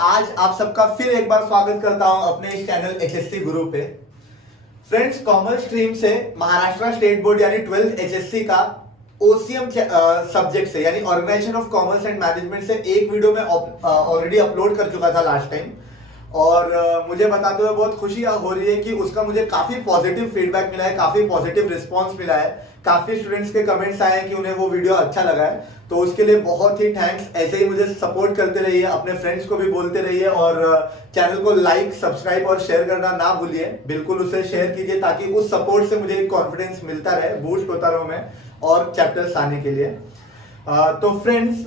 आज आप सबका फिर एक बार स्वागत करता हूं अपने इस चैनल एचएससी गुरु पे। फ्रेंड्स, कॉमर्स स्ट्रीम से महाराष्ट्र स्टेट बोर्ड यानी 12th एचएससी का ओसीएम सब्जेक्ट से यानी organisation of commerce and management से एक वीडियो में ऑलरेडी अपलोड कर चुका था लास्ट टाइम। और मुझे बताते हुए बहुत खुशी हो रही है कि उसका मुझे काफी पॉजिटिव फीडबैक मिला है, काफी पॉजिटिव रिस्पांस मिला है। काफी स्टूडेंट्स के कमेंट्स आए हैं कि उन्हें वो वीडियो अच्छा लगा है, तो उसके लिए बहुत ही थैंक्स। ऐसे ही मुझे सपोर्ट करते रहिए, अपने फ्रेंड्स को भी बोलते रहिए और चैनल को लाइक, सब्सक्राइब और शेयर करना ना भूलिए। बिल्कुल उसे शेयर कीजिए ताकि उस सपोर्ट से मुझे कॉन्फिडेंस मिलता रहे, बूस्ट होता रहूं मैं और चैप्टर्स आने के लिए। तो फ्रेंड्स,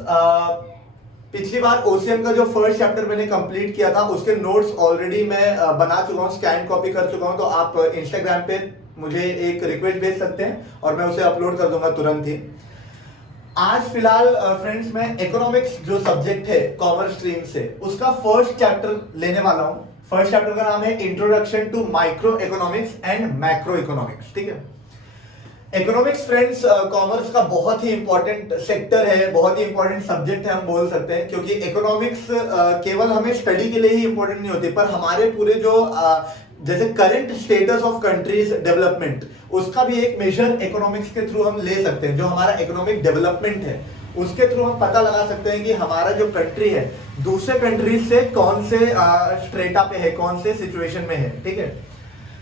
पिछली बार ओसीएम का जो फर्स्ट चैप्टर मैंने कंप्लीट किया था उसके नोट्स ऑलरेडी मैं बना चुका हूँ, स्कैन कॉपी कर चुका हूँ। तो आप इंस्टाग्राम पे मुझे एक रिक्वेस्ट भेज सकते हैं और मैं उसे अपलोड कर दूंगा तुरंत ही। आज फिलहाल फ्रेंड्स मैं इकोनॉमिक्स जो सब्जेक्ट है कॉमर्स स्ट्रीम से उसका फर्स्ट चैप्टर लेने वाला हूँ। फर्स्ट चैप्टर का नाम है introduction to micro economics and macro economics. ठीक है, इकोनॉमिक्स फ्रेंड्स कॉमर्स का बहुत ही इंपॉर्टेंट सेक्टर है, बहुत ही इंपॉर्टेंट सब्जेक्ट है हम बोल सकते हैं, क्योंकि इकोनॉमिक्स केवल हमें स्टडी के लिए ही इंपॉर्टेंट नहीं होती, पर हमारे पूरे जो जैसे current status of countries development उसका भी एक मेजर इकोनॉमिक्स के थ्रू हम ले सकते हैं। जो हमारा इकोनॉमिक डेवलपमेंट है उसके थ्रू हम पता लगा सकते हैं कि हमारा जो कंट्री है दूसरे कंट्रीज से कौन से स्ट्रेटा पे है, कौन से सिचुएशन में है। ठीक है,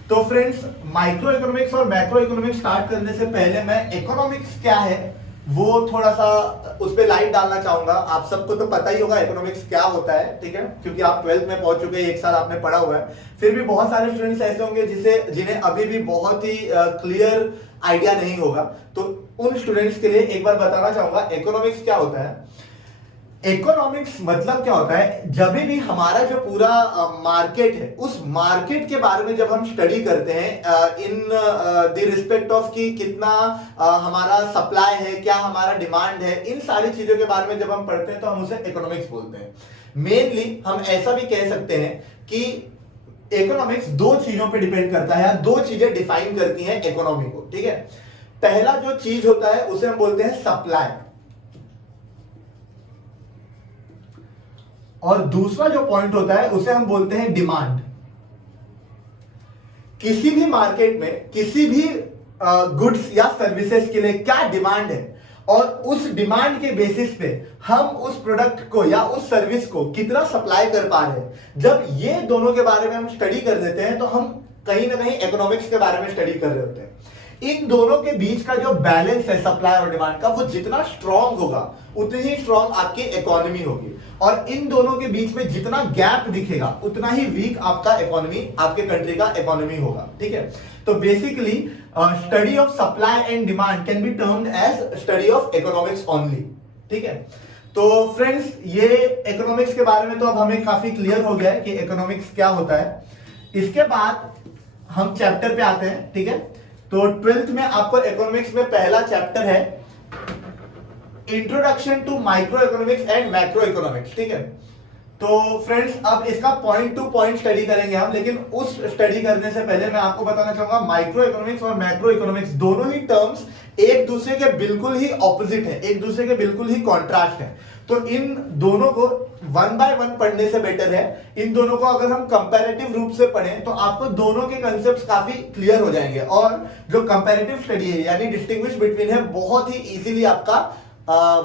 तो फ्रेंड्स माइक्रो इकोनॉमिक्स और मैक्रो इकोनॉमिक्स स्टार्ट करने से पहले मैं इकोनॉमिक्स क्या है वो थोड़ा सा उस पर लाइट डालना चाहूंगा। आप सबको तो पता ही होगा इकोनॉमिक्स क्या होता है, ठीक है, क्योंकि आप 12th में पहुंच चुके हैं, एक साल आपने पढ़ा हुआ है। फिर भी बहुत सारे स्टूडेंट्स ऐसे होंगे जिन्हें अभी भी बहुत ही क्लियर आइडिया नहीं होगा, तो उन स्टूडेंट्स के लिए एक बार बताना चाहूंगा इकोनॉमिक्स क्या होता है। इकोनॉमिक्स मतलब क्या होता है, जब भी हमारा जो पूरा मार्केट है उस मार्केट के बारे में जब हम स्टडी करते हैं इन द रिस्पेक्ट ऑफ कि कितना हमारा सप्लाई है, क्या हमारा डिमांड है, इन सारी चीजों के बारे में जब हम पढ़ते हैं तो हम उसे इकोनॉमिक्स बोलते हैं। मेनली हम ऐसा भी कह सकते हैं कि इकोनॉमिक्स दो चीजों पे डिपेंड करता है, दो चीजें डिफाइन करती हैं इकोनॉमी को। ठीक है, पहला जो चीज होता है उसे हम बोलते हैं सप्लाई, और दूसरा जो पॉइंट होता है उसे हम बोलते हैं डिमांड। किसी भी मार्केट में किसी भी गुड्स या सर्विसेज के लिए क्या डिमांड है और उस डिमांड के बेसिस पे हम उस प्रोडक्ट को या उस सर्विस को कितना सप्लाई कर पा रहे हैं, जब ये दोनों के बारे में हम स्टडी कर देते हैं तो हम कहीं ना कहीं इकोनॉमिक्स के बारे में स्टडी कर रहे होते हैं। इन दोनों के बीच का जो बैलेंस है सप्लाई और डिमांड का, वो जितना स्ट्रांग होगा उतनी ही स्ट्रांग आपकी इकोनॉमी होगी, और इन दोनों के बीच में जितना गैप दिखेगा उतना ही वीक आपका इकोनॉमी, आपके कंट्री का इकोनॉमी होगा। ठीक है, तो basically study of supply and demand can be termed as study of economics only. ठीक है, तो फ्रेंड्स ये इकोनॉमिक्स के बारे में तो अब हमें काफी क्लियर हो गया है कि इकोनॉमिक्स क्या होता है। इसके बाद हम चैप्टर पे आते हैं। ठीक है, तो 12th में आपको इकोनॉमिक्स में पहला चैप्टर है introduction to micro economics and macro economics. ठीक है, तो फ्रेंड्स अब इसका पॉइंट टू पॉइंट स्टडी करेंगे हम, लेकिन उस स्टडी करने से पहले मैं आपको बताना चाहूंगा माइक्रो इकोनॉमिक्स और मैक्रो इकोनॉमिक्स दोनों ही टर्म्स एक दूसरे के बिल्कुल ही ऑपोजिट है, एक दूसरे के बिल्कुल ही कॉन्ट्रास्ट है। तो इन दोनों को वन बाय वन पढ़ने से बेटर है इन दोनों को अगर हम कंपैरेटिव रूप से पढ़ें तो आपको दोनों के कंसेप्ट्स काफी क्लियर हो जाएंगे, और जो कंपैरेटिव स्टडी है यानी डिस्टिंग्विश बिटवीन है बहुत ही इजीली आपका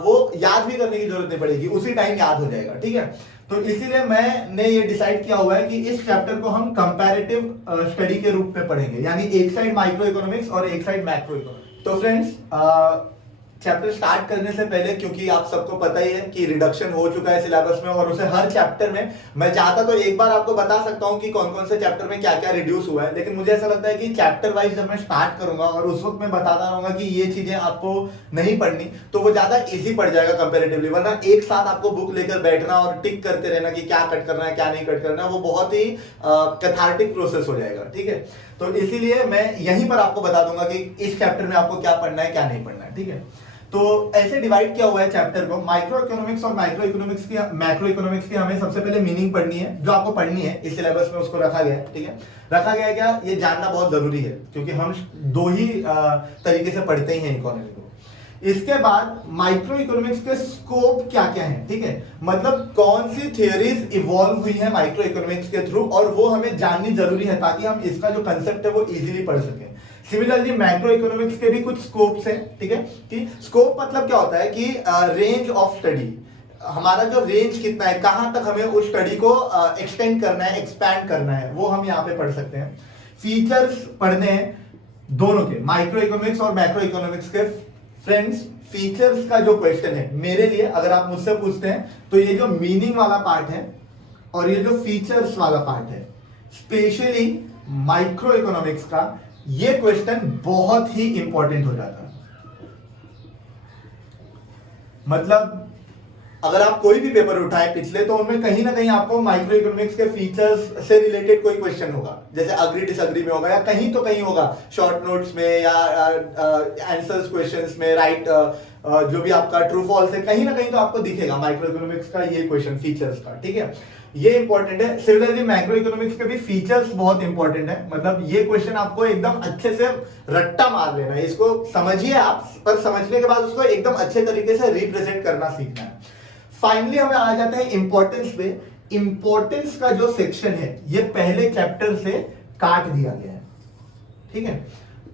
वो याद भी करने की जरूरत नहीं पड़ेगी, उसी टाइम याद हो जाएगा। ठीक है, तो इसीलिए मैंने ये डिसाइड किया हुआ है कि इस चैप्टर को हम कंपैरेटिव स्टडी के रूप में पढ़ेंगे, यानी एक साइड माइक्रो इकोनॉमिक्स और एक साइड मैक्रो इकोनॉमिक्स। तो फ्रेंड्स चैप्टर स्टार्ट करने से पहले, क्योंकि आप सबको पता ही है कि रिडक्शन हो चुका है सिलेबस में और उसे हर चैप्टर में मैं चाहता तो एक बार आपको बता सकता हूं कि कौन कौन से चैप्टर में क्या क्या रिड्यूस हुआ है, लेकिन मुझे ऐसा लगता है कि चैप्टर वाइज जब मैं स्टार्ट करूंगा और उस वक्त मैं बताता रहूंगा कि ये चीजें आपको नहीं पढ़नी, तो वो ज्यादा इजी पड़ जाएगा कंपेरेटिवली। वरना एक साथ आपको बुक लेकर बैठना और टिक करते रहना कि क्या कट करना है क्या नहीं कट करना है, वो बहुत ही कैथार्टिक प्रोसेस हो जाएगा। ठीक है, तो इसीलिए मैं यहीं पर आपको बता दूंगा कि इस चैप्टर में आपको क्या पढ़ना है क्या नहीं पढ़ना है। ठीक है, तो ऐसे डिवाइड किया हुआ है चैप्टर को। माइक्रो इकोनॉमिक्स और माइक्रो इकोनॉमिक्स की, मैक्रो इकोनॉमिक्स की हमें सबसे पहले मीनिंग पढ़नी है, जो आपको पढ़नी है इस सिलेबस में उसको रखा गया है। ठीक है, रखा गया है क्या, ये जानना बहुत जरूरी है, क्योंकि हम दो ही तरीके से पढ़ते ही हैं इकोनॉमी को। इसके बाद माइक्रो इकोनॉमिक्स के स्कोप क्या क्या है, ठीक है, मतलब कौन सी थियरीज इवॉल्व हुई है माइक्रो इकोनॉमिक्स के थ्रू, और वो हमें जाननी जरूरी है ताकि हम इसका जो कंसेप्ट है वो इजीली पढ़ सकें। सिमिलरली मैक्रो इकोनॉमिक्स के भी कुछ स्कोप्स हैं, ठीक है, कि स्कोप मतलब क्या होता है कि रेंज ऑफ स्टडी, हमारा जो रेंज कितना है, कहां तक हमें उस स्टडी को एक्सटेंड करना है, एक्सपैंड करना है, वो हम यहाँ पे पढ़ सकते हैं। फीचर्स पढ़ने हैं दोनों के, माइक्रो इकोनॉमिक्स और मैक्रो इकोनॉमिक्स के। फ्रेंड्स, फीचर्स का जो क्वेश्चन है मेरे लिए, अगर आप मुझसे पूछते हैं तो ये जो मीनिंग वाला पार्ट है और ये जो फीचर्स वाला पार्ट है, स्पेशली माइक्रो इकोनॉमिक्स का, ये क्वेश्चन बहुत ही इंपॉर्टेंट हो जाता है। मतलब अगर आप कोई भी पेपर उठाए पिछले, तो उनमें कहीं ना कहीं आपको माइक्रो इकोनॉमिक्स के फीचर्स से रिलेटेड कोई क्वेश्चन होगा, जैसे अग्री डिसअग्री में होगा, या कहीं तो कहीं होगा, शॉर्ट नोट्स में या आंसर्स क्वेश्चंस में, राइट, जो भी आपका ट्रू फॉल्स है, कहीं ना कहीं तो आपको दिखेगा माइक्रो इकोनॉमिक्स का ये क्वेश्चन फीचर्स का, ठीक है, ये इंपॉर्टेंट है। सिमिलरली मैक्रो इकोनॉमिक्स के भी फीचर्स बहुत इंपॉर्टेंट है, मतलब ये क्वेश्चन आपको एकदम अच्छे से रट्टा मार लेना है, इसको समझिए आप, पर समझने के बाद उसको एकदम अच्छे तरीके से रिप्रेजेंट करना सीखना है। फाइनली हमें आ जाता है इंपॉर्टेंस पे। इंपॉर्टेंस का जो सेक्शन है ये पहले चैप्टर से काट दिया गया है, ठीक है,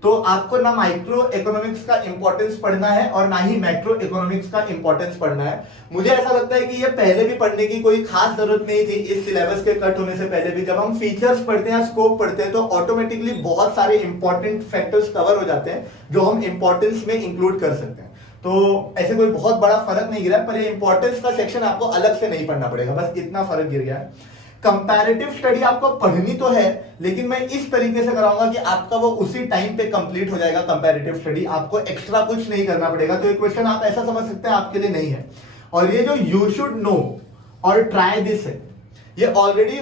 तो आपको ना माइक्रो इकोनॉमिक्स का इंपॉर्टेंस पढ़ना है और ना ही मैक्रो इकोनॉमिक्स का इंपॉर्टेंस पढ़ना है। मुझे ऐसा लगता है कि ये पहले भी पढ़ने की कोई खास जरूरत नहीं थी, इस सिलेबस के कट होने से पहले भी। जब हम फीचर्स पढ़ते हैं, स्कोप पढ़ते हैं, तो ऑटोमेटिकली बहुत सारे इंपॉर्टेंट फैक्टर्स कवर हो जाते हैं जो हम इंपॉर्टेंस में इंक्लूड कर सकते हैं। तो ऐसे कोई बहुत बड़ा फर्क नहीं गिरा है, पर ये इंपॉर्टेंस का सेक्शन आपको अलग से नहीं पढ़ना पड़ेगा, बस इतना फर्क गिर गया है। कंपैरेटिव स्टडी आपको पढ़नी तो है, लेकिन मैं इस तरीके से कराऊंगा कि आपका वो उसी टाइम पे कंप्लीट हो जाएगा कंपैरेटिव स्टडी, आपको एक्स्ट्रा कुछ नहीं करना पड़ेगा। तो ये क्वेश्चन आप ऐसा समझ सकते हैं आपके लिए नहीं है। और ये जो यू शुड नो और ट्राई दिस है, ये ऑलरेडी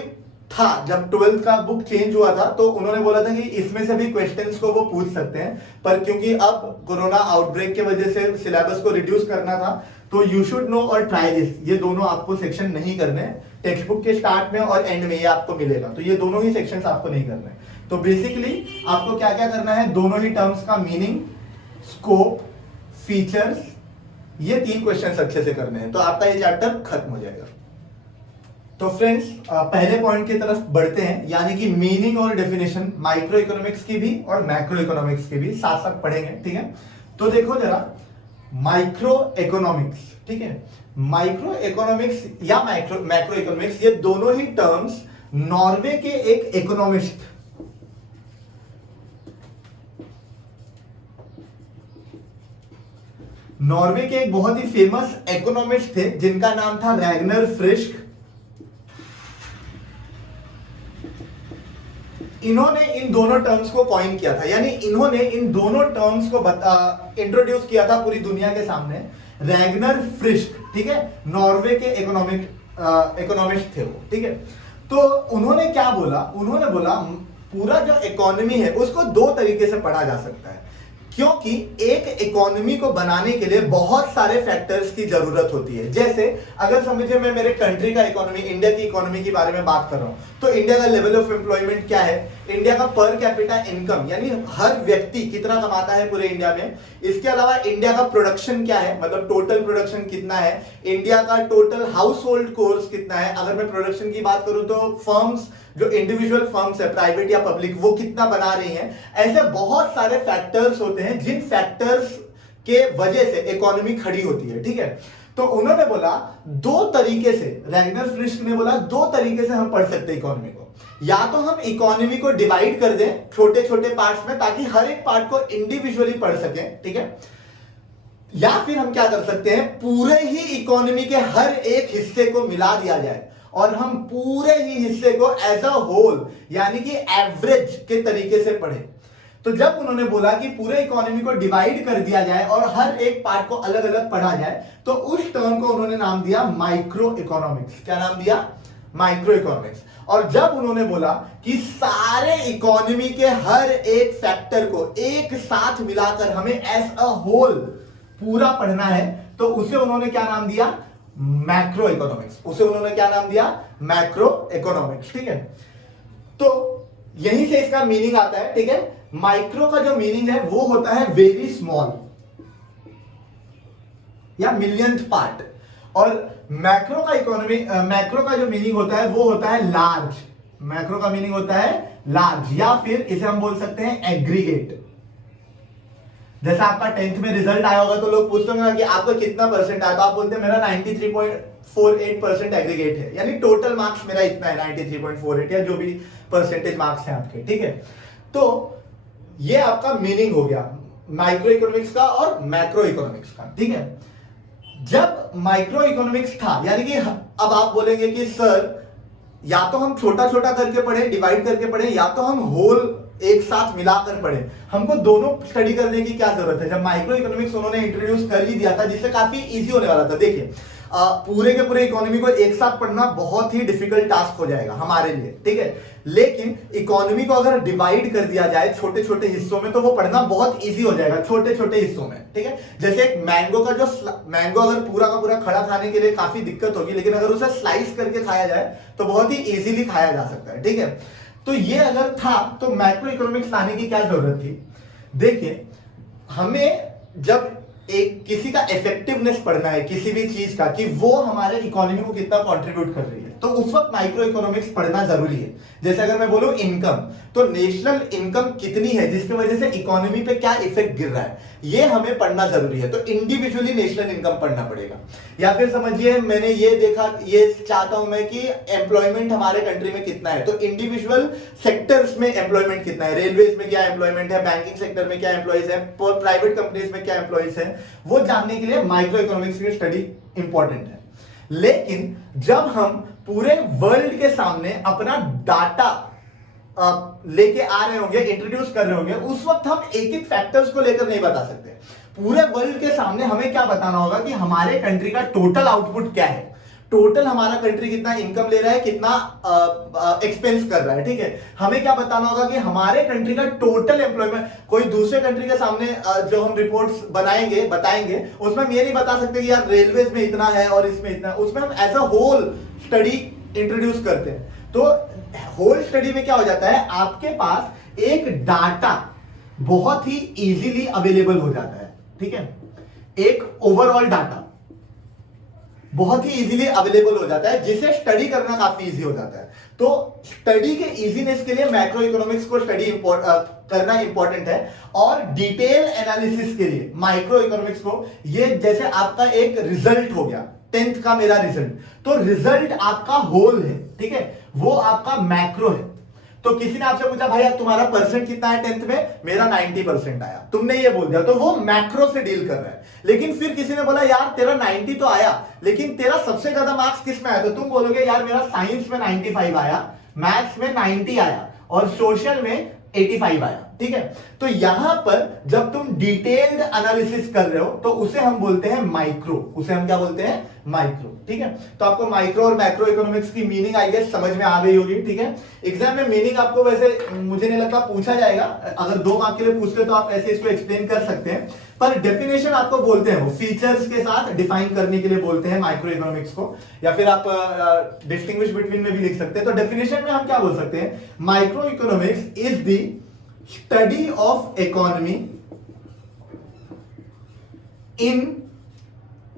था जब 12th का बुक चेंज हुआ था, तो उन्होंने बोला था कि इसमें से भी क्वेश्चंस को वो पूछ सकते हैं, पर क्योंकि अब कोरोना आउटब्रेक की वजह से सिलेबस को रिड्यूस करना था, तो यू शुड नो और ट्राई दिस, ये दोनों आपको सेक्शन नहीं करने। टेक्स्ट बुक के स्टार्ट में और एंड में ये आपको मिलेगा, तो ये दोनों ही सेक्शंस आपको नहीं करने। तो बेसिकली आपको क्या क्या करना है, दोनों ही टर्म्स का मीनिंग, स्कोप, फीचर्स, ये 3 क्वेश्चंस अच्छे से करने हैं, तो आपका ये चैप्टर खत्म हो जाएगा। तो फ्रेंड्स, पहले पॉइंट की तरफ बढ़ते हैं, यानी कि मीनिंग और डेफिनेशन माइक्रो इकोनॉमिक्स की भी और मैक्रो इकोनॉमिक्स की भी साथ साथ पढ़ेंगे, ठीक है। तो देखो जरा, माइक्रो इकोनॉमिक्स, ठीक है, माइक्रो इकोनॉमिक्स या मैक्रो इकोनॉमिक्स, ये दोनों ही टर्म्स नॉर्वे के एक इकोनॉमिस्ट, नॉर्वे के एक बहुत ही फेमस इकोनॉमिस्ट थे जिनका नाम था रैगनर फ्रिस्क। इन्होंने इन दोनों टर्म्स को कॉइन किया था, यानी इन्होंने इन दोनों टर्म्स को इंट्रोड्यूस किया था पूरी दुनिया के सामने। रैगनर फ्रिस्क, ठीक है, नॉर्वे के इकोनॉमिस्ट थे वो, ठीक है। तो उन्होंने क्या बोला, उन्होंने बोला पूरा जो इकोनॉमी है उसको 2 तरीके से पढ़ा जा सकता है, क्योंकि एक इकोनॉमी को बनाने के लिए बहुत सारे फैक्टर्स की जरूरत होती है। जैसे अगर समझिए मैं मेरे कंट्री का इकोनॉमी, इंडिया की इकोनॉमी के बारे में बात कर रहा हूं, तो इंडिया का लेवल ऑफ एम्प्लॉयमेंट क्या है, इंडिया का पर कैपिटा इनकम, यानी हर व्यक्ति कितना कमाता है पूरे इंडिया में। इसके अलावा इंडिया का प्रोडक्शन क्या है, मतलब टोटल प्रोडक्शन कितना है, इंडिया का टोटल हाउस होल्ड कोर्स कितना है। अगर मैं प्रोडक्शन की बात करूं तो फर्म्स, जो इंडिविजुअल फर्म्स है, प्राइवेट या पब्लिक, वो कितना बना रही हैं। ऐसे बहुत सारे फैक्टर्स होते हैं जिन फैक्टर्स के वजह से इकोनॉमी खड़ी होती है, ठीक है। तो उन्होंने बोला 2 तरीके से, रैगनर फ्रिस्क ने बोला 2 तरीके से हम पढ़ सकते हैं इकोनॉमी को। या तो हम इकोनॉमी को डिवाइड कर दें छोटे छोटे पार्ट्स में, ताकि हर एक पार्ट को इंडिविजुअली पढ़ सकें, ठीक है। या फिर हम क्या कर सकते हैं, पूरे ही इकोनॉमी के हर एक हिस्से को मिला दिया जाए और हम पूरे ही हिस्से को एज अ होल, यानी कि एवरेज के तरीके से पढ़ें। तो जब उन्होंने बोला कि पूरे इकोनॉमी को डिवाइड कर दिया जाए और हर एक पार्ट को अलग अलग पढ़ा जाए, तो उस टर्म को उन्होंने नाम दिया माइक्रो इकोनॉमिक्स। क्या नाम दिया, माइक्रो इकोनॉमिक्स। और जब उन्होंने बोला कि सारे इकोनॉमी के हर एक फैक्टर को एक साथ मिलाकर हमें एज अ होल पूरा पढ़ना है, तो उसे उन्होंने क्या नाम दिया, मैक्रो इकोनॉमिक्स। उसे उन्होंने क्या नाम दिया, मैक्रो इकोनॉमिक्स, ठीक है। तो यहीं से इसका मीनिंग आता है, ठीक है। माइक्रो का जो मीनिंग है वो होता है वेरी स्मॉल, या मिलियंथ पार्ट। और मैक्रो का इकोनॉमी, मैक्रो का जो मीनिंग होता है वो होता है लार्ज। मैक्रो का मीनिंग होता है लार्ज, या फिर इसे हम बोल सकते हैं एग्रीगेट। जैसे आपका 10th में रिजल्ट आया होगा तो लोग पूछते होंगे कि आपका कितना परसेंट आया, तो आप बोलते हैं मेरा 93.48% एग्रीगेट है, यानी टोटल मार्क्स मेरा इतना है 93.48, या जो भी परसेंटेज मार्क्स हैं आपके, ठीक है। तो ये आपका मीनिंग हो गया माइक्रो इकोनॉमिक्स का और मैक्रो इकोनॉमिक्स का, ठीक है। जब माइक्रो इकोनॉमिक्स था, यानी कि अब आप बोलेंगे कि सर या तो हम छोटा छोटा करके पढ़े, डिवाइड करके पढ़े, या तो हम होल एक साथ मिलाकर पढ़े, हमको दोनों स्टडी करने की क्या जरूरत है। जब माइक्रो इकोनॉमिक्स उन्होंने इंट्रोड्यूस कर ही दिया था, जिससे काफी इजी होने वाला था। देखिए पूरे के पूरे इकोनॉमी को एक साथ पढ़ना बहुत ही डिफिकल्ट टास्क हो जाएगा हमारे लिए, ठीक है। लेकिन इकोनॉमी को अगर डिवाइड कर दिया जाए छोटे छोटे हिस्सों में, तो वो पढ़ना बहुत इजी हो जाएगा छोटे छोटे हिस्सों में, ठीक है। जैसे एक मैंगो का जो मैंगो अगर पूरा का पूरा खड़ा खाने के लिए काफी दिक्कत होगी, लेकिन अगर उसे स्लाइस करके खाया जाए तो बहुत ही इजीली खाया जा सकता है, ठीक है। तो ये अगर था तो मैक्रो इकोनॉमिक्स लाने की क्या जरूरत थी। देखिए हमें जब एक किसी का इफेक्टिवनेस पढ़ना है किसी भी चीज का, कि वो हमारे इकोनॉमी को कितना कंट्रीब्यूट कर रही है, तो उस वक्त माइक्रो इकोनॉमिक्स पढ़ना जरूरी है। जैसे अगर मैं बोलूं इनकम, तो नेशनल इनकम कितनी है जिसकी वजह से इकोनॉमी पे क्या इफेक्ट गिर रहा है, ये हमें पढ़ना जरूरी है। तो इंडिविजुअली नेशनल इनकम पढ़ना पड़ेगा। या फिर समझिए मैंने ये देखा, ये चाहता हूं मैं कि एम्प्लॉयमेंट हमारे कंट्री में कितना है, तो इंडिविजुअल सेक्टर्स में एम्प्लॉयमेंट कितना है, रेलवेज में क्या एम्प्लॉयमेंट है, बैंकिंग सेक्टर में क्या एम्प्लॉयज है, प्राइवेट कंपनीज में क्या एम्प्लॉयज है, वो जानने के लिए माइक्रो इकोनॉमिक्स की स्टडी इंपॉर्टेंट है। लेकिन जब हम पूरे वर्ल्ड के सामने अपना डाटा लेके आ रहे होंगे, इंट्रोड्यूस कर रहे होंगे, उस वक्त हम एक एक फैक्टर्स को लेकर नहीं बता सकते। पूरे वर्ल्ड के सामने हमें क्या बताना होगा कि हमारे कंट्री का टोटल आउटपुट क्या है, टोटल हमारा कंट्री कितना इनकम ले रहा है, कितना एक्सपेंस कर रहा है, ठीक है। हमें क्या बताना होगा कि हमारे कंट्री का टोटल एम्प्लॉयमेंट, कोई दूसरे कंट्री के सामने जो हम रिपोर्ट्स बताएंगे उसमें हम ये नहीं बता सकते कि यार रेलवेज में इतना है और इसमें इतना, उसमें हम as a whole study introduce करते हैं। तो होल स्टडी में क्या हो जाता है, आपके पास एक डाटा बहुत ही इजीली अवेलेबल हो जाता है, ठीक है। एक ओवरऑल डाटा बहुत ही इजीली अवेलेबल हो जाता है, जिसे स्टडी करना काफी इजी हो जाता है। तो स्टडी के इजीनेस के लिए मैक्रो इकोनॉमिक्स को स्टडी करना इंपॉर्टेंट है। और डिटेल एनालिसिस के लिए माइक्रो इकोनॉमिक्स को, ये जैसे आपका एक रिजल्ट हो गया 10th का मेरा रिजल्ट, तो रिजल्ट आपका होल है, ठीक है, वो आपका मैक्रो है। तो किसी ने आपसे पूछा भाई तुम्हारा परसेंट कितना है 10th में, मेरा 90% आया, तुमने ये बोल दिया, तो वो मैक्रो से डील कर रहा है। लेकिन फिर किसी ने बोला यार तेरा 90 तो आया, लेकिन तेरा सबसे ज्यादा मार्क्स किस में आया, तो तुम बोलोगे यार मेरा साइंस में 95 आया, मैथ्स में 90 आया और सोशल में 85 आया, ठीक है। तो यहां पर जब तुम डिटेल्ड एनालिसिस कर रहे हो तो उसे हम बोलते हैं माइक्रो, उसे हम क्या बोलते हैं, माइक्रो, ठीक है। तो आपको माइक्रो और मैक्रो इकोनॉमिक्स की मीनिंग आई गेस समझ में आ गई होगी, ठीक है। एग्जाम में मीनिंग आपको वैसे मुझे नहीं लगता पूछा जाएगा, अगर 2 मार्क के लिए पूछते तो आप ऐसे इसको एक्सप्लेन कर सकते हैं, पर डेफिनेशन आपको बोलते हैं, वो फीचर्स के साथ डिफाइन करने के लिए बोलते हैं माइक्रो इकोनॉमिक्स को, या फिर आप डिस्टिंग्विश बिटवीन में भी लिख सकते हैं। तो डेफिनेशन में हम क्या बोल सकते हैं, micro economics is the study of economy in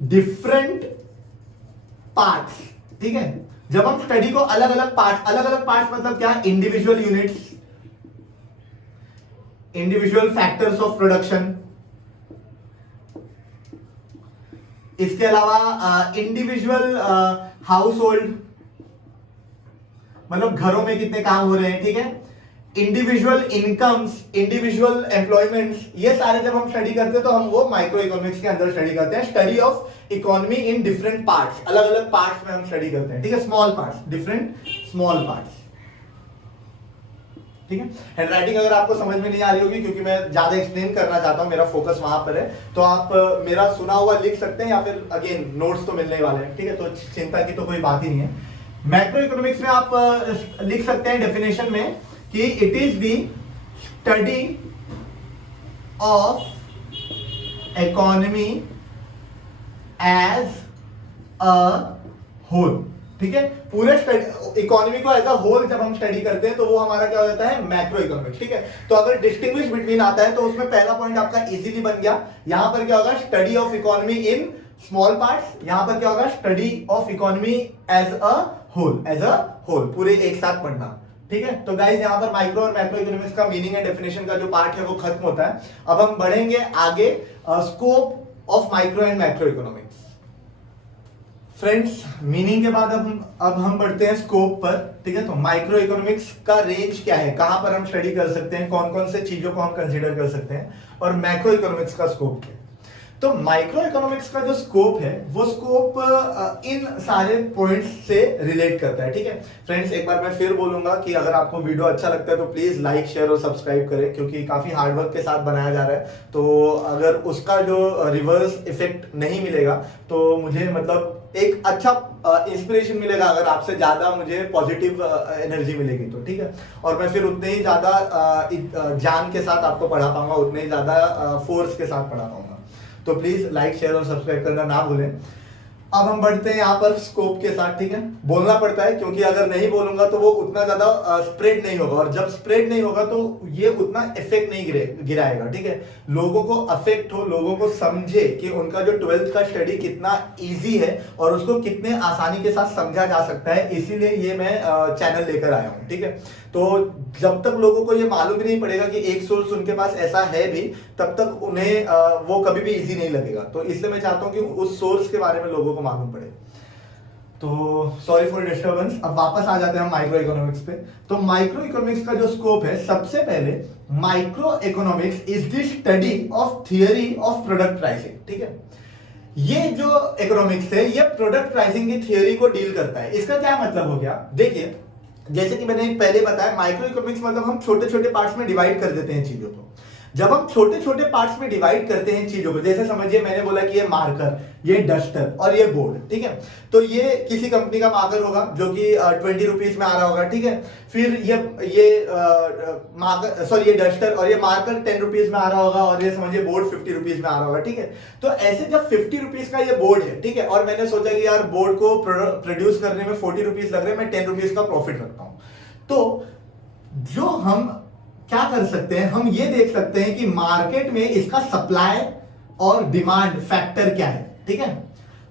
different parts, ठीक है। जब हम स्टडी को अलग अलग पार्ट्स मतलब क्या, individual units, individual factors of production, इसके अलावा इंडिविजुअल हाउस होल्ड, मतलब घरों में कितने काम हो रहे हैं, ठीक है, इंडिविजुअल इनकम्स, इंडिविजुअल एम्प्लॉयमेंट्स, ये सारे जब हम स्टडी करते हैं तो हम वो माइक्रो इकोनॉमिक्स के अंदर स्टडी करते हैं। Study of economy in different parts, अलग अलग पार्ट्स में हम स्टडी करते हैं, ठीक है, small parts, different small parts, ठीक है। हैंडराइटिंग अगर आपको समझ में नहीं आ रही होगी क्योंकि मैं ज्यादा एक्सप्लेन करना चाहता हूं, मेरा फोकस वहां पर है, तो आप मेरा सुना हुआ लिख सकते हैं या फिर अगेन नोट्स तो मिलने वाले हैं, ठीक है, तो चिंता की तो कोई बात ही नहीं है। मैक्रो इकोनॉमिक्स में आप लिख सकते हैं डेफिनेशन में कि it is the study of economy as a whole, ठीक है। पूरे इकोनॉमी को एज अ होल जब हम स्टडी करते हैं तो वो हमारा क्या हो जाता है, मैक्रो इकोनॉमिक्स, ठीक है। तो अगर डिस्टिंग्विश बिटवीन आता है तो उसमें पहला पॉइंट आपका इजीली बन गया, यहां पर क्या होगा, study of economy in small parts, यहां पर क्या होगा, study of economy as a whole, पूरे एक साथ पढ़ना, ठीक है। तो गाइस यहाँ पर माइक्रो और मैक्रो इकोनॉमिक्स का मीनिंग एंड डेफिनेशन का जो पार्ट है वो खत्म होता है। अब हम बढ़ेंगे आगे scope of micro and macro economics. Friends, meaning के बाद अब हम बढ़ते हैं स्कोप पर, ठीक है। तो माइक्रो इकोनॉमिक्स का रेंज क्या है, कहां पर हम स्टडी कर सकते हैं, कौन कौन से चीजों को हम कंसीडर कर सकते हैं, और मैक्रो इकोनॉमिक्स का स्कोप क्या है। तो माइक्रो इकोनॉमिक्स का जो स्कोप है वो स्कोप इन सारे पॉइंट्स से रिलेट करता है, ठीक है। फ्रेंड्स, एक बार मैं फिर बोलूंगा कि अगर आपको वीडियो अच्छा लगता है तो प्लीज लाइक, शेयर और सब्सक्राइब करें, क्योंकि काफी हार्डवर्क के साथ बनाया जा रहा है। तो अगर उसका जो रिवर्स इफेक्ट नहीं मिलेगा तो मुझे मतलब एक अच्छा इंस्पिरेशन मिलेगा, अगर आपसे ज्यादा मुझे पॉजिटिव एनर्जी मिलेगी तो, ठीक है। और मैं फिर उतने ही ज्यादा जान के साथ आपको पढ़ा पाऊंगा, उतने ही ज्यादा फोर्स के साथ पढ़ा पाऊंगा। तो प्लीज लाइक, शेयर और सब्सक्राइब करना ना भूलें। अब हम बढ़ते हैं यहाँ पर स्कोप के साथ, ठीक है। बोलना पड़ता है क्योंकि अगर नहीं बोलूंगा तो वो उतना ज्यादा स्प्रेड नहीं होगा, और जब स्प्रेड नहीं होगा तो ये उतना इफेक्ट नहीं गिराएगा, ठीक है। लोगों को अफेक्ट हो, लोगों को समझे कि उनका जो 12th का स्टडी कितना इजी है और उसको कितने आसानी के साथ समझा जा सकता है, इसीलिए ये मैं चैनल लेकर आया हूँ, ठीक है। तो जब तक लोगों को ये मालूम ही नहीं पड़ेगा कि एक सोर्स उनके पास ऐसा है भी, तब तक उन्हें वो कभी भी इजी नहीं लगेगा। तो इसलिए मैं चाहता हूं कि उस सोर्स के बारे में लोगों को मालूम पड़े। तो सॉरी फॉर डिस्टर्बेंस, अब वापस आ जाते हैं हम माइक्रो इकोनॉमिक्स पे। तो माइक्रो इकोनॉमिक्स का जो स्कोप है, सबसे पहले micro economics is the study of theory of product pricing, ठीक है। ये जो इकोनॉमिक्स है ये प्रोडक्ट प्राइसिंग की थियरी को डील करता है। इसका क्या मतलब हो गया, देखिए जैसे कि मैंने पहले बताया, माइक्रो इकोनॉमिक्स मतलब हम छोटे छोटे पार्ट्स में डिवाइड कर देते हैं चीजों को। जब हम छोटे छोटे पार्ट्स में डिवाइड करते हैं चीजों को, जैसे समझिए मैंने बोला कि ये मार्कर, ये डस्टर और ये बोर्ड, ठीक है। तो ये किसी कंपनी का मार्कर होगा जो कि 20 रुपीज में आ रहा होगा, ठीक है। फिर ये मार्कर, सॉरी ये डस्टर और ये मार्कर 10 रुपीज में आ रहा होगा, और ये समझिए बोर्ड 50 रुपीज में आ रहा होगा, ठीक है। तो ऐसे जब 50 रुपीज का ये बोर्ड है, ठीक है, और मैंने सोचा कि यार बोर्ड को प्रोड्यूस करने में 40 रुपीज लग रहे हैं, मैं 10 रुपीज का प्रॉफिट रखता हूं। तो जो हम क्या कर सकते हैं, हम ये देख सकते हैं कि मार्केट में इसका सप्लाई और डिमांड फैक्टर क्या है, ठीक है।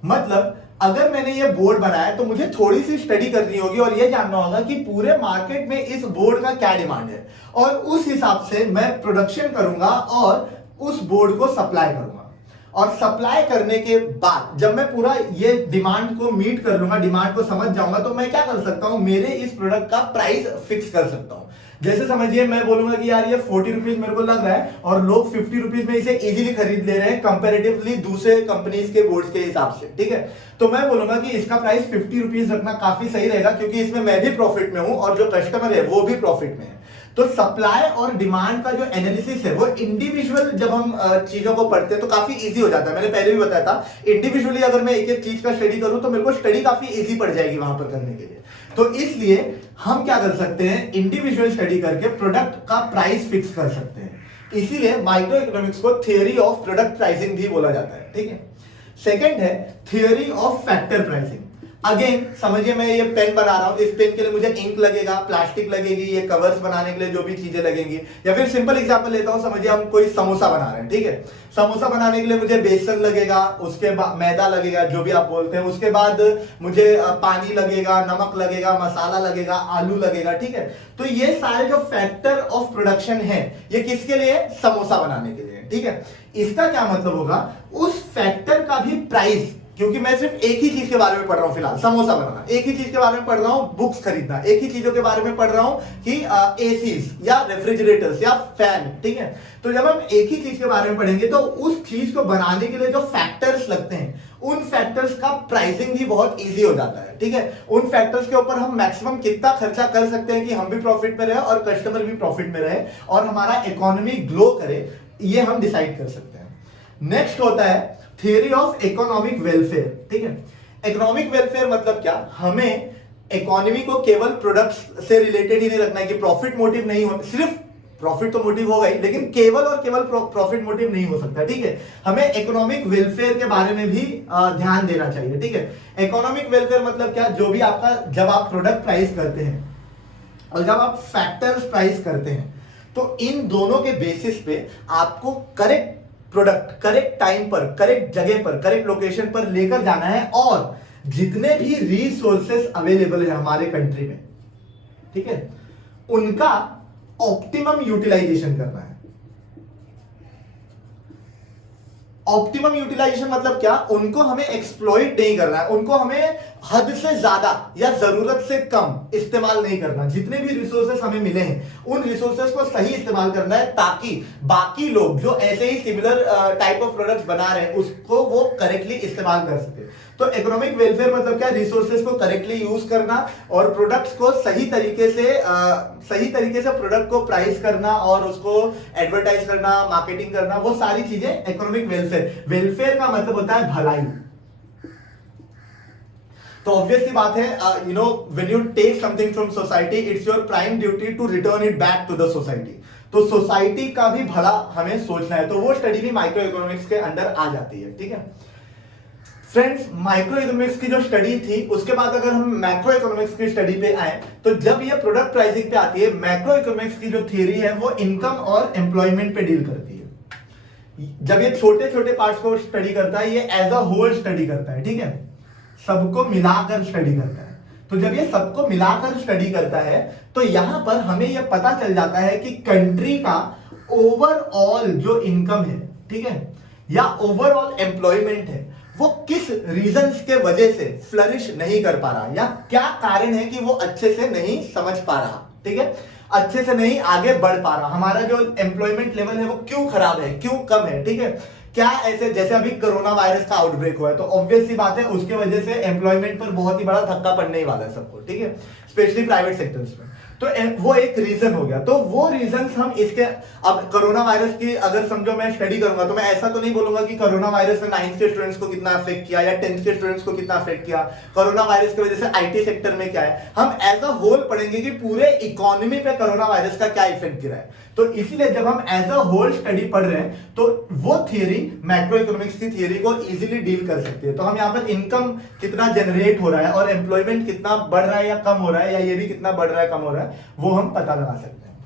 मतलब अगर मैंने ये बोर्ड बनाया तो मुझे थोड़ी सी स्टडी करनी होगी और ये जानना होगा कि पूरे मार्केट में इस बोर्ड का क्या डिमांड है, और उस हिसाब से मैं प्रोडक्शन करूंगा और उस बोर्ड को सप्लाई करूंगा। और सप्लाई करने के बाद जब मैं पूरा ये डिमांड को मीट कर लूंगा, डिमांड को समझ जाऊंगा, तो मैं क्या कर सकता हूं, मेरे इस प्रोडक्ट का प्राइस फिक्स कर सकता हूं। जैसे समझिए मैं बोलूंगा कि यार ये 40 रुपीज मेरे को लग रहा है और लोग 50 रुपीज में इसे इजीली खरीद ले रहे हैं कंपैरेटिवली दूसरे कंपनीज के बोर्ड्स के हिसाब से, ठीक है। तो मैं बोलूंगा कि इसका प्राइस 50 रुपीज रखना काफी सही रहेगा, क्योंकि इसमें मैं भी प्रॉफिट में हूं और जो कस्टमर है वो भी प्रॉफिट में है। तो सप्लाई और डिमांड का जो एनालिसिस है वो इंडिविजुअल जब हम चीजों को पढ़ते हैं तो काफी इजी हो जाता है। मैंने पहले भी बताया था, इंडिविजुअली अगर मैं एक एक चीज का स्टडी करूं तो मेरे को स्टडी काफी इजी पड़ जाएगी वहां पर करने के लिए। तो इसलिए हम क्या कर सकते हैं, इंडिविजुअल स्टडी करके प्रोडक्ट का प्राइस फिक्स कर सकते हैं। इसीलिए माइक्रो इकोनॉमिक्स को थियरी ऑफ प्रोडक्ट प्राइसिंग भी बोला जाता है, ठीक है। सेकंड है theory of factor pricing. Again समझिए मैं ये पेन बना रहा हूं, इस पेन के लिए मुझे इंक लगेगा, प्लास्टिक लगेगी, ये कवर्स बनाने के लिए जो भी चीजें लगेंगी। या फिर सिंपल एग्जांपल लेता हूं, समझिए हम कोई समोसा बना रहे हैं, ठीक है। समोसा बनाने के लिए मुझे बेसन लगेगा, उसके बाद मैदा लगेगा, जो भी आप बोलते हैं, उसके बाद मुझे पानी लगेगा, नमक लगेगा, मसाला लगेगा, आलू लगेगा, ठीक है। तो ये सारे जो फैक्टर ऑफ प्रोडक्शन है ये किसके लिए, समोसा बनाने के लिए, ठीक है। इसका क्या मतलब होगा, उस फैक्टर का भी प्राइस, क्योंकि मैं सिर्फ एक ही चीज के बारे में पढ़ रहा हूं फिलहाल, समोसा बनाना, एक ही चीज के बारे में पढ़ रहा हूं, बुक्स खरीदना, एक ही चीजों के बारे में पढ़ रहा हूं कि एसीज या रेफ्रिजरेटर्स या फैन, ठीक है। तो जब हम एक ही चीज के बारे में पढ़ेंगे तो उस चीज को बनाने के लिए जो फैक्टर्स लगते हैं उन फैक्टर्स का प्राइसिंग भी बहुत इजी हो जाता है, ठीक है। उन फैक्टर्स के ऊपर हम मैक्सिमम कितना खर्चा कर सकते हैं कि हम भी प्रॉफिट में रहे और कस्टमर भी प्रॉफिट में रहे और हमारा इकोनॉमी ग्लो करे, ये हम डिसाइड कर सकते हैं। नेक्स्ट होता है थियरी ऑफ इकोनॉमिक वेलफेयर, ठीक है। इकोनॉमिक वेलफेयर मतलब क्या, हमें इकोनॉमी को केवल प्रोडक्ट्स से रिलेटेड ही नहीं रखना है कि प्रॉफिट मोटिव नहीं हो, सिर्फ प्रॉफिट तो मोटिव होगा ही, लेकिन केवल और केवल प्रॉफिट मोटिव नहीं हो सकता, ठीक है। हमें इकोनॉमिक वेलफेयर के बारे में भी ध्यान देना चाहिए, ठीक है। इकोनॉमिक वेलफेयर मतलब क्या, जो भी आपका, जब आप प्रोडक्ट प्राइस करते हैं और जब आप फैक्टर्स प्राइस करते हैं, तो इन दोनों के बेसिस पे आपको करेक्ट प्रोडक्ट करेक्ट टाइम पर, करेक्ट जगह पर, करेक्ट लोकेशन पर लेकर जाना है, और जितने भी रिसोर्सेस अवेलेबल है हमारे कंट्री में, ठीक है, उनका ऑप्टिमम यूटिलाइजेशन करना है। ऑप्टिमम यूटिलाइजेशन मतलब क्या? उनको हमें एक्सप्लॉइट नहीं करना है, उनको हमें हद से ज्यादा या जरूरत से कम इस्तेमाल नहीं करना। जितने भी रिसोर्सेस हमें मिले हैं उन रिसोर्सेस को सही इस्तेमाल करना है, ताकि बाकी लोग जो ऐसे ही सिमिलर टाइप ऑफ प्रोडक्ट्स बना रहे हैं उसको वो करेक्टली इस्तेमाल कर सके। तो इकोनॉमिक वेलफेयर मतलब क्या? रिसोर्सेस को करेक्टली यूज करना और प्रोडक्ट्स को सही तरीके से प्रोडक्ट को प्राइस करना और उसको एडवर्टाइज करना, मार्केटिंग करना, वो सारी चीजें इकोनॉमिक वेलफेयर। वेलफेयर का मतलब होता है भलाई। तो ऑब्वियस सी बात है, when you take something from society, it's your prime duty to return it back to the society. तो सोसाइटी का भी भला हमें सोचना है, तो वो स्टडी भी माइक्रो इकोनॉमिक्स के अंडर आ जाती है। ठीक है फ्रेंड्स, माइक्रो इकोनॉमिक्स की जो स्टडी थी, उसके बाद अगर हम मैक्रो इकोनॉमिक्स की स्टडी पे आए, तो जब ये प्रोडक्ट प्राइसिंग पे आती है, मैक्रो इकोनॉमिक्स की जो थियरी है वो इनकम और एम्प्लॉयमेंट पे डील करती है। जब ये छोटे छोटे पार्ट्स को स्टडी करता है, ये एज अ होल स्टडी करता है, ठीक है, सबको मिलाकर स्टडी करता है। तो जब ये सबको मिलाकर स्टडी करता है, तो यहां पर हमें यह पता चल जाता है कि कंट्री का ओवरऑल जो इनकम है, ठीक है, या ओवरऑल एम्प्लॉयमेंट है, वो किस रीजंस के वजह से फ्लरिश नहीं कर पा रहा, या क्या कारण है कि वो अच्छे से नहीं समझ पा रहा, ठीक है, अच्छे से नहीं आगे बढ़ पा रहा। हमारा जो एम्प्लॉयमेंट लेवल है वो क्यों खराब है, क्यों कम है, ठीक है। क्या ऐसे, जैसे अभी कोरोना वायरस का आउटब्रेक हुआ है, तो ऑब्वियस सी बात है उसके वजह से एम्प्लॉयमेंट पर बहुत ही बड़ा धक्का पड़ने ही वाला है सबको, ठीक है, स्पेशली प्राइवेट सेक्टर्स में। तो वो एक रीजन हो गया। तो वो रीजंस हम इसके, अब कोरोना वायरस की अगर समझो मैं स्टडी करूंगा, तो मैं ऐसा तो नहीं बोलूंगा कि कोरोना वायरस ने 9th के स्टूडेंट्स को कितना अफेक्ट किया या 10th के स्टूडेंट्स को कितना अफेक्ट किया, कोरोना वायरस की वजह से आईटी सेक्टर में क्या है। हम एज अ होल पढ़ेंगे कि पूरे इकोनॉमी पे कोरोना वायरस का क्या इफेक्ट गिरा है। तो इसीलिए जब हम एज अ होल स्टडी पढ़ रहे हैं, तो वो थियरी मैक्रो इकोनॉमिक्स की थियरी को इजीली डील कर सकती है। तो हम यहाँ पर इनकम कितना जनरेट हो रहा है और एम्प्लॉयमेंट कितना बढ़ रहा है या कम हो रहा है, या ये भी कितना बढ़ रहा है कम हो रहा है, वो हम पता लगा सकते हैं।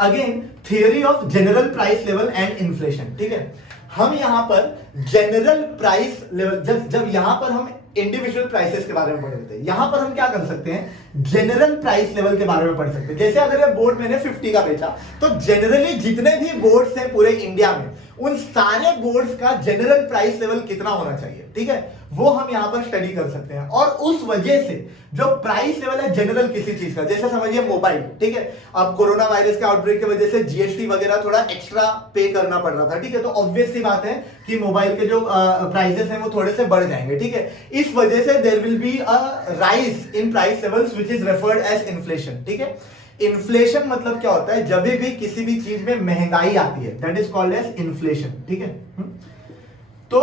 Again, theory of general price level and inflation, ठीक है। हम यहां पर जनरल प्राइस लेवल, जब यहां पर हम इंडिविजुअल प्राइसेस के बारे में पढ़ रहे थे, यहां पर हम क्या कर सकते हैं, जनरल प्राइस लेवल के बारे में पढ़ सकते हैं। जैसे अगर ये बोर्ड मैंने 50 का बेचा, तो जनरली जितने भी बोर्ड्स हैं पूरे इंडिया में, उन सारे बोर्ड्स का जनरल प्राइस लेवल कितना होना चाहिए, ठीक है, वो हम यहां पर स्टडी कर सकते हैं। और उस वजह से जो प्राइस लेवल है जनरल किसी चीज का, जैसे समझिए मोबाइल, ठीक है, अब कोरोना वायरस के आउटब्रेक की वजह से जीएसटी वगैरह थोड़ा एक्स्ट्रा पे करना पड़ रहा था, ठीक है, तो ऑब्वियस सी बात है कि मोबाइल के जो प्राइसेस हैं वो थोड़े से बढ़ जाएंगे, ठीक है। इस वजह से there will be a rise in price levels which is referred as inflation, ठीक है। इन्फ्लेशन मतलब क्या होता है, जब भी किसी भी चीज में महंगाई आती है, that is called as inflation, ठीक है। तो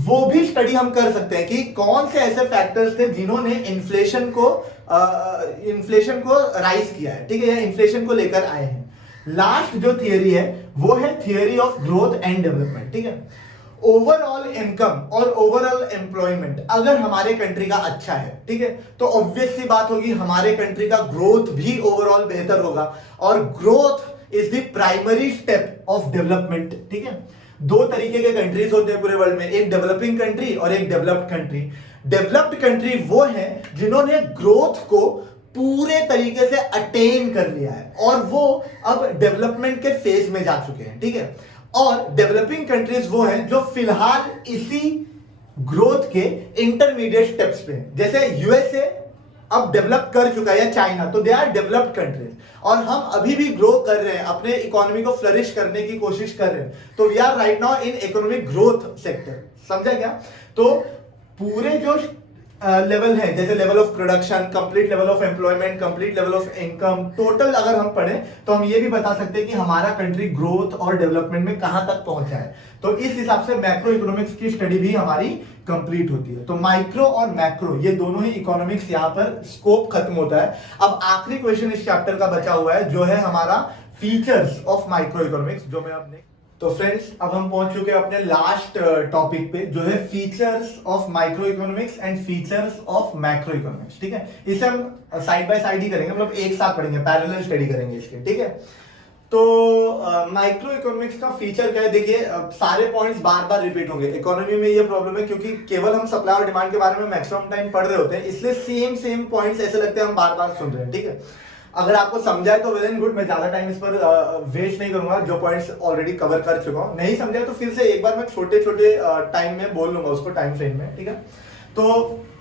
वो भी स्टडी हम कर सकते हैं कि कौन से ऐसे फैक्टर्स थे जिन्होंने इन्फ्लेशन को राइज किया है, ठीक है, या इन्फ्लेशन को लेकर आए हैं। लास्ट जो थियरी है वो है theory of growth and development, ठीक है। ओवरऑल इनकम और ओवरऑल एम्प्लॉयमेंट अगर हमारे कंट्री का अच्छा है, ठीक है, तो ऑब्वियस सी बात होगी हमारे कंट्री का ग्रोथ भी ओवरऑल बेहतर होगा। और growth is the primary step of development, ठीक है। दो तरीके के कंट्रीज होते हैं पूरे वर्ल्ड में, एक डेवलपिंग कंट्री और एक डेवलप्ड कंट्री। डेवलप्ड कंट्री वो है जिन्होंने ग्रोथ को पूरे तरीके से अटेन कर लिया है और वो अब डेवलपमेंट के फेज में जा चुके हैं, ठीक है। और डेवलपिंग कंट्रीज वो हैं जो फिलहाल इसी ग्रोथ के इंटरमीडिएट स्टेप्स पे हैं। जैसे यूएसए अब डेवलप कर चुका है, या चाइना, तो दे आर डेवलप्ड कंट्रीज, और हम अभी भी ग्रो कर रहे हैं, अपने इकोनॉमी को फ्लरिश करने की कोशिश कर रहे हैं। तो we are right now in economic growth sector, समझा क्या। तो पूरे जो लेवल है, जैसे level of production, complete level of employment, complete level of income, total अगर हम पढ़ें तो हम ये भी बता सकते हैं कि हमारा कंट्री ग्रोथ और डेवलपमेंट में कहां तक पहुंचा है। तो इस हिसाब से मैक्रो इकोनॉमिक्स की स्टडी भी हमारी कंप्लीट होती है। तो माइक्रो और मैक्रो ये दोनों ही इकोनॉमिक्स यहां पर स्कोप खत्म होता है। अब आखिरी क्वेश्चन इस चैप्टर का बचा हुआ है, जो है हमारा फीचर्स ऑफ माइक्रो इकोनॉमिक्स, जो मैं अपने। तो फ्रेंड्स, अब हम पहुंच चुके हैं अपने लास्ट टॉपिक पे, जो है features of micro economics and features of macro economics, ठीक है। इसे हम साइड बाय साइड ही करेंगे, मतलब एक साथ पढ़ेंगे, पैरेलल स्टडी करेंगे इसके, ठीक है। तो माइक्रो इकोनॉमिक्स का फीचर क्या है, देखिए सारे पॉइंट्स बार बार रिपीट होंगे। इकोनॉमी में ये प्रॉब्लम है क्योंकि केवल हम सप्लाई और डिमांड के बारे में मैक्सिमम टाइम पढ़ रहे होते हैं, इसलिए सेम सेम पॉइंट्स ऐसे लगते हैं हम बार बार सुन रहे हैं, ठीक है। अगर आपको समझा है तो वेल एंड गुड, मैं ज्यादा टाइम इस पर वेस्ट नहीं करूंगा, जो पॉइंट्स ऑलरेडी कवर कर चुका हूं। नहीं समझा है तो फिर से एक बार मैं छोटे छोटे टाइम में बोल लूंगा उसको, टाइम फ्रेम में, ठीक है। तो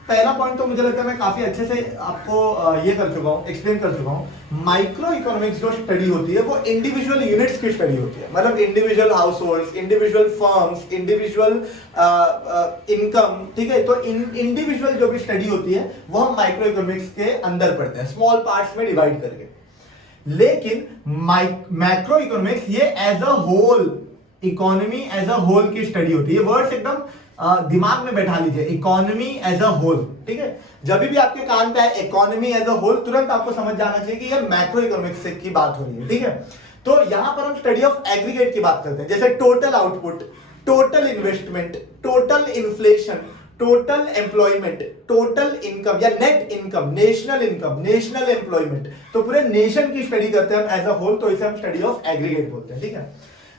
पहला पॉइंट तो मुझे लगता है मैं काफी अच्छे से आपको ये कर चुका हूँ, एक्सप्लेन कर चुका हूँ। माइक्रो इकोनॉमिक्स जो स्टडी होती है वो इंडिविजुअल यूनिट्स की स्टडी होती है, मतलब individual households, individual firms, individual income, ठीक है। तो इंडिविजुअल जो भी स्टडी होती है वो हम माइक्रो इकोनॉमिक्स के अंदर पढ़ते हैं, स्मॉल पार्ट्स में डिवाइड करके। लेकिन मैक्रो इकोनॉमिक्स ये as a whole, economy as a whole की स्टडी होती है। वर्ड्स एकदम दिमाग में बैठा लीजिए, इकोनॉमी एज अ होल, ठीक है। जब भी आपके कान पे आए इकोनॉमी एज अ होल, तुरंत आपको समझ जाना चाहिए कि ये मैक्रो इकोनॉमिक्स की बात हो रही है, ठीक है। तो यहां पर हम स्टडी ऑफ एग्रीगेट की बात करते हैं, जैसे total output, total investment, total inflation, total employment, total income या net income, national income, national employment, तो पूरे नेशन की स्टडी करते हैं हम एज अ होल, तो इसे हम स्टडी ऑफ एग्रीगेट बोलते हैं, ठीक है।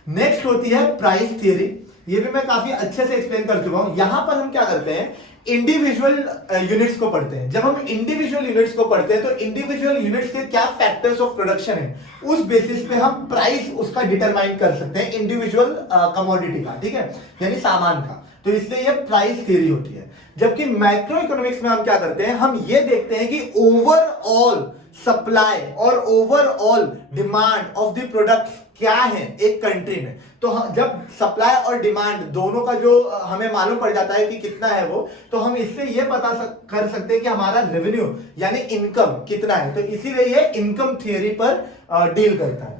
नेक्स्ट होती है प्राइस थियरी, ये भी मैं काफी अच्छे से एक्सप्लेन कर चुका हूं। यहां पर हम क्या करते हैं, इंडिविजुअल यूनिट्स को पढ़ते हैं। जब हम इंडिविजुअल यूनिट्स को पढ़ते हैं तो इंडिविजुअल यूनिट्स के क्या फैक्टर्स ऑफ प्रोडक्शन है, उस बेसिस पे हम प्राइस उसका डिटरमाइन कर सकते हैं, इंडिविजुअल कमोडिटी का, ठीक है, यानी सामान का। तो इसलिए ये प्राइस थियरी होती है। जबकि मैक्रो इकोनॉमिक्स में हम क्या करते हैं, हम ये देखते हैं कि ओवरऑल सप्लाई और overall demand of the products क्या है एक कंट्री में। तो जब सप्लाई और डिमांड दोनों का जो हमें मालूम पड़ जाता है कि कितना है वो, तो हम इससे ये पता कर सकते हैं कि हमारा रेवेन्यू यानी इनकम कितना है। तो इसीलिए ये इनकम थियरी पर डील करता है।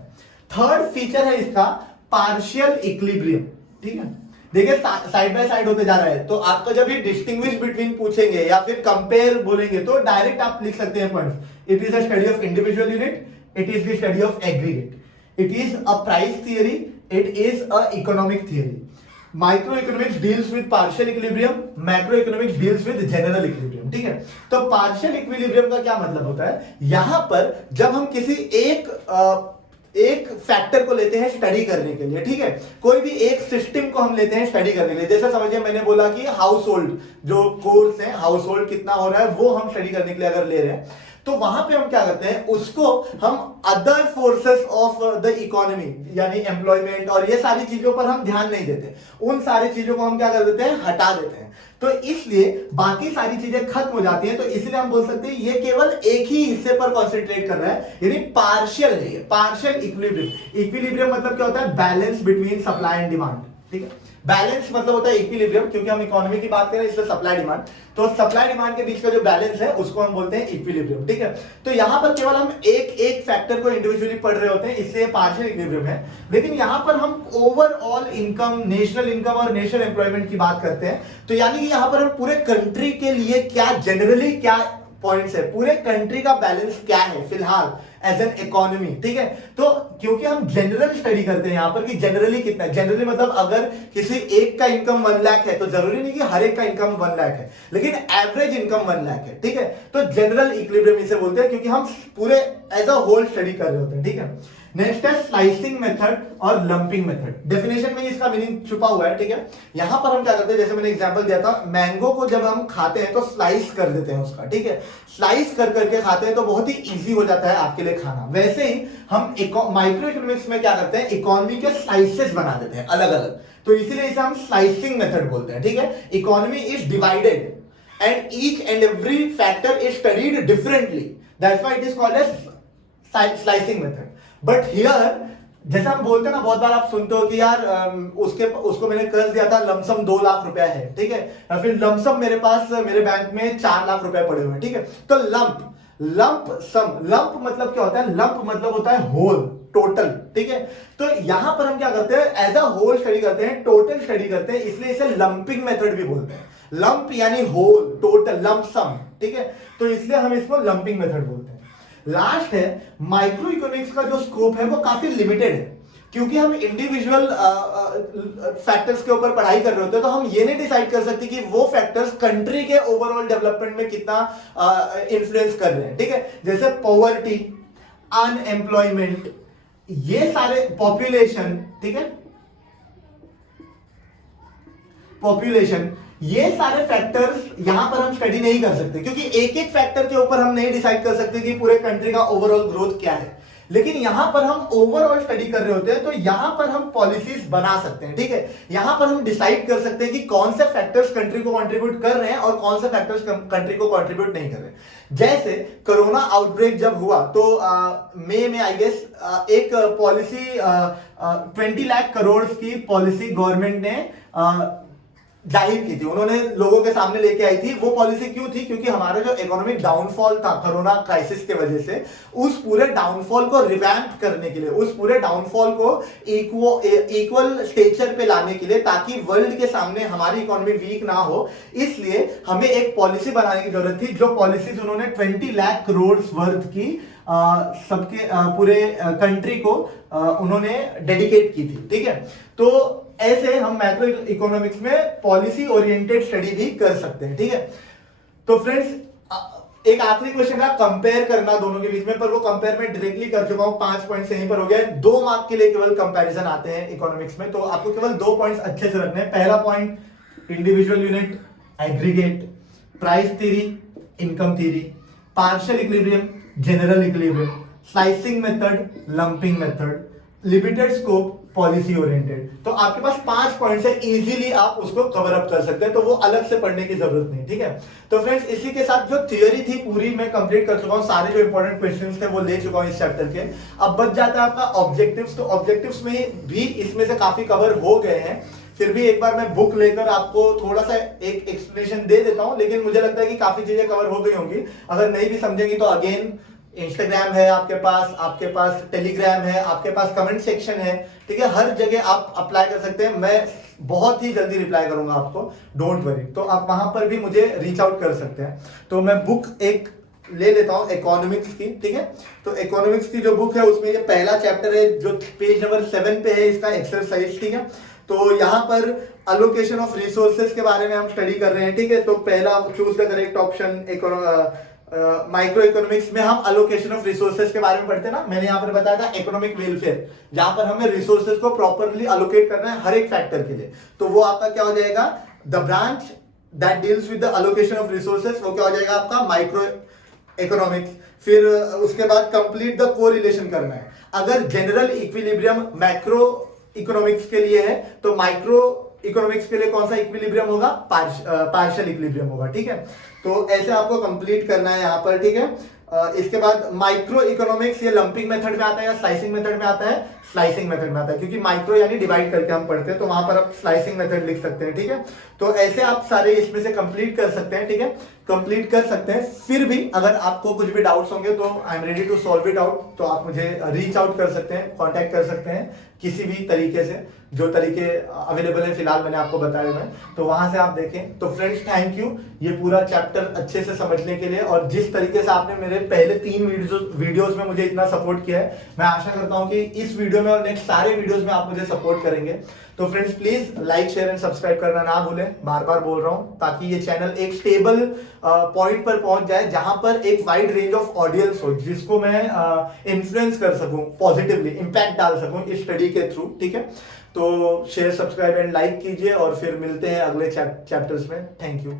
थर्ड फीचर है इसका पार्शियल इक्विलिब्रियम, ठीक है। देखिए साइड बाय साइड होते जा रहा है, तो आपको जब ये डिस्टिंग्विश बिटवीन पूछेंगे या फिर कंपेयर बोलेंगे तो डायरेक्ट आप लिख सकते हैं points. It is a study of individual unit, it is the study of aggregate, it is a price theory, it is a economic theory. Micro economics deals with partial equilibrium, macro economics deals with general equilibrium, ठीक है। तो partial equilibrium का क्या मतलब होता है, यहां पर जब हम किसी एक फैक्टर को लेते हैं स्टडी करने के लिए, ठीक है, कोई भी एक सिस्टम को हम लेते हैं स्टडी करने के लिए। जैसे समझिए मैंने बोला कि हाउस होल्ड जो कोर्स है, हाउस होल्ड कितना हो रहा है वो हम स्टडी करने के लिए अगर ले रहे हैं, तो वहां पे हम क्या करते हैं, उसको हम other forces of the economy यानी एम्प्लॉयमेंट और ये सारी चीजों पर हम ध्यान नहीं देते, उन सारी चीजों को हम क्या कर देते हैं, हटा देते हैं। तो इसलिए बाकी सारी चीजें खत्म हो जाती हैं। तो इसलिए हम बोल सकते हैं ये केवल एक ही हिस्से पर कॉन्सेंट्रेट कर रहा है, यानी पार्शियल है ये, पार्शियल इक्विलिब्रियम। इक्विलिब्रियम मतलब क्या होता है, balance between supply and demand, ठीक है। बैलेंस मतलब होता है इक्विलिब्रियम, क्योंकि हम इकोनॉमी की बात करें इसलिए सप्लाई डिमांड, तो सप्लाई डिमांड के बीच का जो बैलेंस है उसको हम बोलते हैं इक्विलिब्रियम, ठीक है। तो यहां पर केवल हम एक एक फैक्टर को इंडिविजुअली पढ़ रहे होते हैं, इसलिए पार्शियल इक्विलिब्रियम है। लेकिन यहां पर हम ओवरऑल इनकम, नेशनल इनकम और नेशनल एम्प्लॉयमेंट की बात करते हैं, तो यानी कि यहां पर हम पूरे कंट्री के लिए क्या जनरली क्या पॉइंट्स है, पूरे कंट्री का बैलेंस क्या है फिलहाल एज एन इकोनॉमी, ठीक है। तो क्योंकि हम जनरल स्टडी करते हैं यहां पर कि जनरली कितना है, जनरली मतलब अगर किसी एक का इनकम 1 लाख है तो जरूरी नहीं कि हर एक का इनकम 1 लाख है, लेकिन एवरेज इनकम 1 लाख है, ठीक है। तो जनरल इक्विलिब्रियम इसे बोलते हैं, क्योंकि हम पूरे एज अ होल स्टडी कर रहे होते हैं, ठीक है। नेक्स्ट है स्लाइसिंग मेथड और लंपिंग मेथड। डेफिनेशन में इसका मीनिंग छुपा हुआ है, ठीक है। यहां पर हम क्या करते हैं, जैसे मैंने एग्जांपल दिया था, मैंगो को जब हम खाते हैं तो स्लाइस कर देते हैं उसका, ठीक है। स्लाइस कर करके खाते हैं तो बहुत ही इजी हो जाता है आपके लिए खाना। वैसे ही हम माइक्रो इकोनॉमिक्स में क्या करते हैं, इकोनॉमी के स्लाइसेस बना देते हैं अलग अलग, तो इसीलिए इसे हम स्लाइसिंग मेथड बोलते हैं, ठीक है। Economy is divided and each and every factor is studied differently, that's why it is called as slicing method. But here जैसा हम बोलते हैं ना, बहुत बार आप सुनते हो कि यार उसको मैंने कर्ज दिया था, लमसम 2 लाख रुपया है, ठीक है, या फिर लमसम मेरे पास मेरे बैंक में 4 लाख रुपए पड़े हुए हैं, ठीक है। तो लंप सम, लंप मतलब क्या होता है, लंप मतलब होता है होल, टोटल, ठीक है। तो यहां पर हम क्या करते हैं, एज अ होल स्टडी करते हैं, टोटल स्टडी करते हैं, इसलिए इसे लंपिंग मेथड भी बोलते हैं। लंप यानी होल, टोटल, लंप सम, ठीक है। तो इसलिए हम इसको लंपिंग मेथड बोलते हैं। लास्ट है माइक्रो इकोनॉमिक्स का जो स्कोप है वो काफी लिमिटेड है, क्योंकि हम इंडिविजुअल फैक्टर्स के ऊपर पढ़ाई कर रहे होते हैं, तो हम ये नहीं डिसाइड कर सकते कि वो फैक्टर्स कंट्री के ओवरऑल डेवलपमेंट में कितना इन्फ्लुएंस कर रहे हैं, ठीक है। जैसे पॉवर्टी, अनएम्प्लॉयमेंट, ये सारे पॉपुलेशन, ठीक है, पॉपुलेशन, ये सारे फैक्टर्स यहां पर हम स्टडी नहीं कर सकते, क्योंकि एक एक फैक्टर के ऊपर हम नहीं डिसाइड कर सकते कि पूरे कंट्री का ओवरऑल ग्रोथ क्या है। लेकिन यहां पर हम ओवरऑल स्टडी कर रहे होते हैं, तो यहां पर हम पॉलिसीज बना सकते हैं, ठीक है। यहां पर हम डिसाइड कर सकते हैं कि कौन से फैक्टर्स कंट्री को कंट्रीब्यूट कर रहे हैं और कौन से फैक्टर्स कंट्री को कंट्रीब्यूट नहीं कर रहे हैं। जैसे कोरोना आउटब्रेक जब हुआ तो मई में आई गेस एक पॉलिसी 20 लाख करोड़ की पॉलिसी गवर्नमेंट ने जाहिर की थी, उन्होंने लोगों के सामने लेके आई थी। वो पॉलिसी क्यों थी? क्योंकि हमारा जो इकोनॉमिक डाउनफॉल था कोरोना क्राइसिस के वजह से, उस पूरे डाउनफॉल को रिवैम्प करने के लिए, उस पूरे डाउनफॉल को इक्वल स्टेचर पे लाने के लिए, ताकि वर्ल्ड के सामने हमारी इकोनॉमी वीक ना हो, इसलिए हमें एक पॉलिसी बनाने की जरूरत थी। जो पॉलिसीज उन्होंने 20 लाख करोड़ वर्थ की सबके पूरे कंट्री को उन्होंने डेडिकेट की थी, ठीक है। तो ऐसे हम मैक्रो इकोनॉमिक्स में पॉलिसी ओरिएंटेड स्टडी भी कर सकते हैं, ठीक है। तो फ्रेंड्स एक आखिरी क्वेश्चन था कंपेयर करना दोनों के बीच में, पर वो कंपेयर मैं डायरेक्टली कर चुका हूं, 5 पॉइंट यहीं पर हो गया है। 2 मार्क के लिए केवल कंपैरिजन आते हैं इकोनॉमिक्स में, तो आपको केवल 2 पॉइंट्स अच्छे से रखने हैं। पहला point individual unit, aggregate, price theory, income theory, partial equilibrium, general equilibrium, slicing method, lumping method, limited scope, policy oriented. तो आपके पास 5 पॉइंट्स है, इजीली आप उसको कवर अप कर सकते हैं, तो वो अलग से पढ़ने की जरूरत नहीं, ठीक है। तो फ्रेंड्स इसी के साथ जो थियरी थी पूरी मैं कंप्लीट कर चुका हूं, सारे जो इंपॉर्टेंट क्वेश्चंस थे वो ले चुका हूं इस चैप्टर के। अब बच जाता है आपका ऑब्जेक्टिव्स, तो ऑब्जेक्टिव्स में भी इसमें से काफी कवर हो गए हैं। फिर भी एक बार मैं बुक लेकर आपको थोड़ा सा एक एक्सप्लेनेशन दे देता हूं, लेकिन मुझे लगता है कि काफी चीजें कवर हो गई होंगी। अगर नहीं भी समझेंगी तो अगेन इंस्टाग्राम है आपके पास टेलीग्राम है, आपके पास कमेंट सेक्शन है, ठीक है। हर जगह आप अप्लाई कर सकते हैं, मैं बहुत ही जल्दी रिप्लाई करूंगा आपको, डोंट वरी। तो आप वहां पर भी मुझे रीच आउट कर सकते हैं। तो मैं बुक एक ले लेता हूं इकोनॉमिक्स की, ठीक है। तो इकोनॉमिक्स की जो बुक है उसमें ये पहला चैप्टर है जो पेज नंबर 7 पे है, इसका एक्सरसाइज, ठीक है। तो यहाँ पर अलोकेशन ऑफ रिसोर्सेज के बारे में हम स्टडी कर रहे हैं, ठीक है। तो पहला choose the correct option. Micro economics में हम अलोकेशन ऑफ रिसोर्सेज के बारे में पढ़ते हैं ना, मैंने यहाँ पर बताया था इकोनॉमिक वेलफेयर, जहां पर हमें रिसोर्सेज को प्रॉपरली अलोकेट करना है हर एक फैक्टर के लिए। तो वो आपका क्या हो जाएगा, the branch that deals with the allocation of resources, वो क्या हो जाएगा आपका माइक्रो इकोनॉमिक्स। फिर उसके बाद कंप्लीट द कोरिलेशन करना है। अगर जनरल इक्विलिब्रियम मैक्रो इकोनॉमिक्स के लिए है, तो माइक्रो इकोनॉमिक्स के लिए कौन सा इक्विलिब्रियम होगा, पार्शियल इक्विलिब्रियम होगा, ठीक है। तो ऐसे आपको कंप्लीट करना है यहाँ पर, ठीक है। इसके बाद माइक्रो इकोनॉमिक्स ये लंपिंग मेथड में आता है या स्लाइसिंग मेथड में आता है, स्लाइसिंग मेथड में आता है, क्योंकि माइक्रो यानी डिवाइड करके हम पढ़ते हैं, तो वहां पर आप स्लाइसिंग मेथड लिख सकते हैं, ठीक है। तो ऐसे आप सारे इसमें से कंप्लीट कर सकते हैं, ठीक है, कंप्लीट कर सकते हैं। फिर भी अगर आपको कुछ भी डाउट्स होंगे तो I am ready to solve it out, तो आप मुझे रीच आउट कर सकते हैं, कॉन्टैक्ट कर सकते हैं किसी भी तरीके से, जो तरीके अवेलेबल है फिलहाल मैंने आपको बताए हुए हैं, तो वहां से आप देखें। तो फ्रेंड्स थैंक यू ये पूरा चैप्टर अच्छे से समझने के लिए, और जिस तरीके से आपने मेरे पहले 3 वीडियोस में मुझे इतना सपोर्ट किया है, मैं आशा करता हूं कि इस वीडियो में और नेक्स्ट सारे वीडियोस में आप मुझे सपोर्ट करेंगे। तो friends please like share and subscribe करना ना भूलें, बार बार बोल रहा हूं, ताकि ये चैनल एक स्टेबल पॉइंट पर पहुंच जाए, जहां पर एक वाइड रेंज ऑफ ऑडियंस हो, जिसको मैं इन्फ्लुएंस कर सकूं, पॉजिटिवली इंपैक्ट डाल सकूं इस स्टडी के थ्रू, ठीक है। तो शेयर सब्सक्राइब एंड लाइक कीजिए, और फिर मिलते हैं अगले चैप्टर्स में। Thank you.